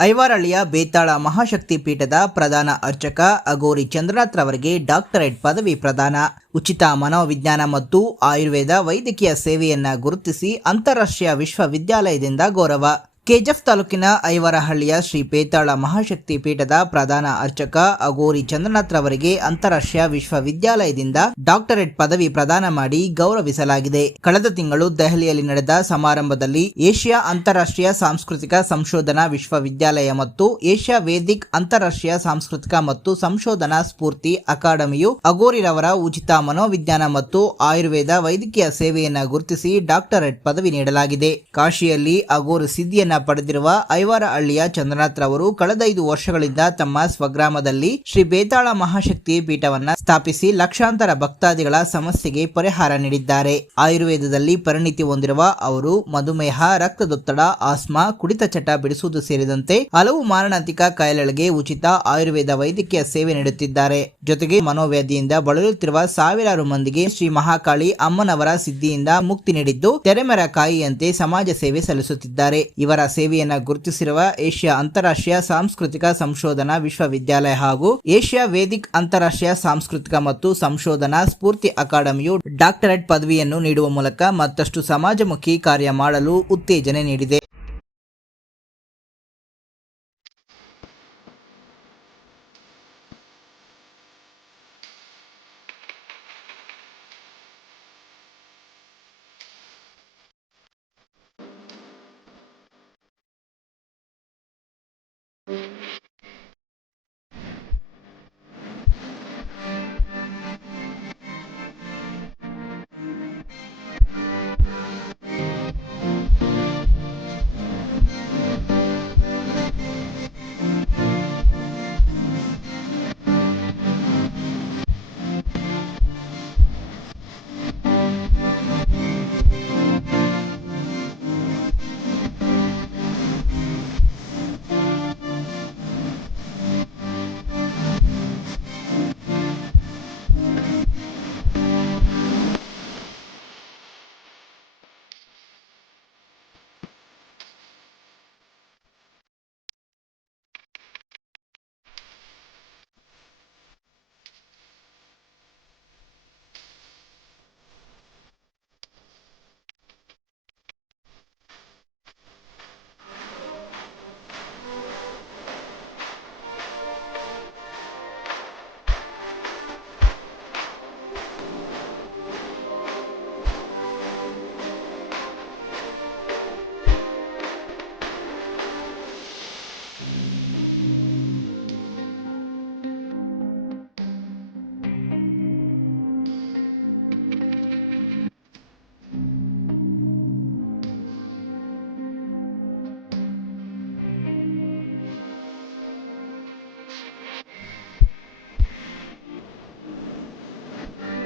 ಐವಾರಹಳ್ಳಿಯ ಬೇತಾಳ ಮಹಾಶಕ್ತಿ ಪೀಠದ ಪ್ರಧಾನ ಅರ್ಚಕ ಅಗೋರಿ ಚಂದ್ರನಾಥ್ ರವರಿಗೆ ಡಾಕ್ಟರೇಟ್ ಪದವಿ ಪ್ರದಾನ. ಉಚಿತ ಮನೋವಿಜ್ಞಾನ ಮತ್ತು ಆಯುರ್ವೇದ ವೈದ್ಯಕೀಯ ಸೇವೆಯನ್ನ ಗುರುತಿಸಿ ಅಂತಾರಾಷ್ಟ್ರೀಯ ವಿಶ್ವವಿದ್ಯಾಲಯದಿಂದ ಗೌರವ. ಕೆಜಿಎಫ್ ತಾಲೂಕಿನ ಐವಾರಹಳ್ಳಿಯ ಶ್ರೀ ಬೇತಾಳ ಮಹಾಶಕ್ತಿ ಪೀಠದ ಪ್ರಧಾನ ಅರ್ಚಕ ಅಗೋರಿ ಚಂದ್ರನಾಥ್ ರವರಿಗೆ ಅಂತಾರಾಷ್ಟ್ರೀಯ ವಿಶ್ವವಿದ್ಯಾಲಯದಿಂದ ಡಾಕ್ಟರೇಟ್ ಪದವಿ ಪ್ರದಾನ ಮಾಡಿ ಗೌರವಿಸಲಾಗಿದೆ. ಕಳೆದ ತಿಂಗಳು ದೆಹಲಿಯಲ್ಲಿ ನಡೆದ ಸಮಾರಂಭದಲ್ಲಿ ಏಷ್ಯಾ ಅಂತಾರಾಷ್ಟ್ರೀಯ ಸಾಂಸ್ಕೃತಿಕ ಸಂಶೋಧನಾ ವಿಶ್ವವಿದ್ಯಾಲಯ ಮತ್ತು ಏಷ್ಯಾ ವೇದಿಕ್ ಅಂತಾರಾಷ್ಟ್ರೀಯ ಸಾಂಸ್ಕೃತಿಕ ಮತ್ತು ಸಂಶೋಧನಾ ಸ್ಫೂರ್ತಿ ಅಕಾಡೆಮಿಯು ಅಗೋರಿರವರ ಉಚಿತ ಮನೋವಿಜ್ಞಾನ ಮತ್ತು ಆಯುರ್ವೇದ ವೈದ್ಯಕೀಯ ಸೇವೆಯನ್ನು ಗುರುತಿಸಿ ಡಾಕ್ಟರೇಟ್ ಪದವಿ ನೀಡಲಾಗಿದೆ. ಕಾಶಿಯಲ್ಲಿ ಅಗೋರಿ ಸಿದ್ಧಿಯನ್ನ ಪಡೆದಿರುವ ಐವಾರಹಳ್ಳಿಯ ಚಂದ್ರನಾಥ್ ರವರು ಕಳೆದ 5 ವರ್ಷಗಳಿಂದ ತಮ್ಮ ಸ್ವಗ್ರಾಮದಲ್ಲಿ ಶ್ರೀ ಬೇತಾಳ ಮಹಾಶಕ್ತಿ ಪೀಠವನ್ನ ಸ್ಥಾಪಿಸಿ ಲಕ್ಷಾಂತರ ಭಕ್ತಾದಿಗಳ ಸಮಸ್ಯೆಗೆ ಪರಿಹಾರ ನೀಡಿದ್ದಾರೆ. ಆಯುರ್ವೇದದಲ್ಲಿ ಪರಿಣಿತಿ ಹೊಂದಿರುವ ಅವರು ಮಧುಮೇಹ, ರಕ್ತದೊತ್ತಡ, ಆಸ್ಮಾ, ಕುಡಿತ ಚಟ ಬಿಡಿಸುವುದು ಸೇರಿದಂತೆ ಹಲವು ಮಾರಣಾಂತಿಕ ಕಾಯಿಲೆಗಳಿಗೆ ಉಚಿತ ಆಯುರ್ವೇದ ವೈದ್ಯಕೀಯ ಸೇವೆ ನೀಡುತ್ತಿದ್ದಾರೆ. ಜೊತೆಗೆ ಮನೋವ್ಯಾಧಿಯಿಂದ ಬಳಲುತ್ತಿರುವ ಸಾವಿರಾರು ಮಂದಿಗೆ ಶ್ರೀ ಮಹಾಕಾಳಿ ಅಮ್ಮನವರ ಸಿದ್ಧಿಯಿಂದ ಮುಕ್ತಿ ನೀಡಿದ್ದು ತೆರೆಮರ ಕಾಯಿಯಂತೆ ಸಮಾಜ ಸೇವೆ ಸಲ್ಲಿಸುತ್ತಿದ್ದಾರೆ. ಇವರ ಸೇವೆಯನ್ನು ಗುರುತಿಸಿರುವ ಏಷ್ಯಾ ಅಂತಾರಾಷ್ಟ್ರೀಯ ಸಾಂಸ್ಕೃತಿಕ ಸಂಶೋಧನಾ ವಿಶ್ವವಿದ್ಯಾಲಯ ಹಾಗೂ ಏಷ್ಯಾ ವೇದಿಕ್ ಅಂತಾರಾಷ್ಟ್ರೀಯ ಸಾಂಸ್ಕೃತಿಕ ಮತ್ತು ಸಂಶೋಧನಾ ಸ್ಫೂರ್ತಿ ಅಕಾಡೆಮಿಯು ಡಾಕ್ಟರೇಟ್ ಪದವಿಯನ್ನು ನೀಡುವ ಮೂಲಕ ಮತ್ತಷ್ಟು ಸಮಾಜಮುಖಿ ಕಾರ್ಯ ಮಾಡಲು ಉತ್ತೇಜನೆ ನೀಡಿದೆ.